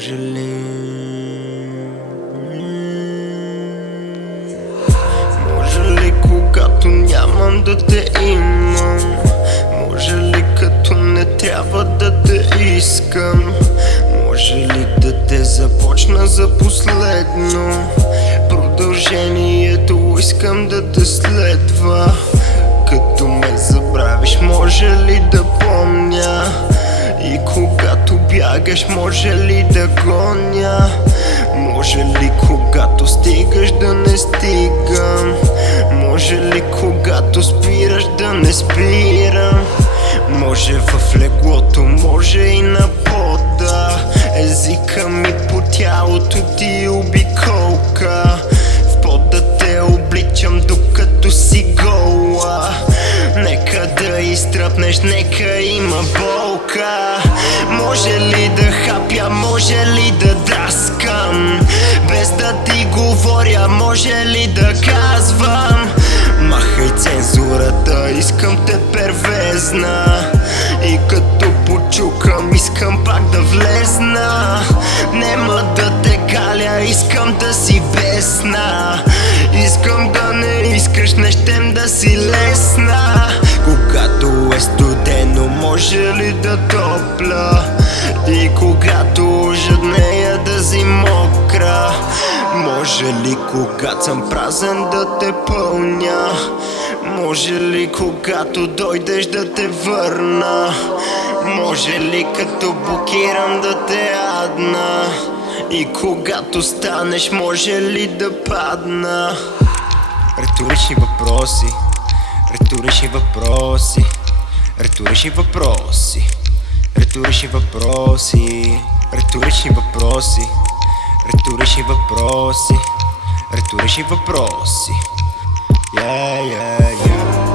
може ли? Може ли когато нямам да те имам? Може ли като не трябва да те искам? Може ли да те започна за последно? Продължението искам да те следва. Като ме забравиш, може ли да помня? И когато бягаш, може ли да гоня? Може ли когато стигаш да не стигам? Може ли когато спираш да не спирам? Може в леглото, може и на пода. Езика ми по тялото ти обиколка. В пода те обличам докато си гола. Нека да изтръпнеш, нека има болка. Може ли да хапя, може ли да драскам? Без да ти говоря, може ли да казвам? Махай цензурата, искам те первезна. И като почукам, искам пак да влезна. Нема да те галя, искам да си бесна. Искам да не искаш, не щем да си лесна. Когато е студено, може ли да топля? И когато жаднея да си мокра. Може ли когато съм празен да те пълня? Може ли когато дойдеш да те върна? Може ли като блокирам да те адна? И когато станеш, може ли да падна? Риторични въпроси, риторични въпроси, риторични въпроси, риторични въпроси, риторични въпроси, риторични въпроси, риторични въпроси. Yeah, yeah, yeah.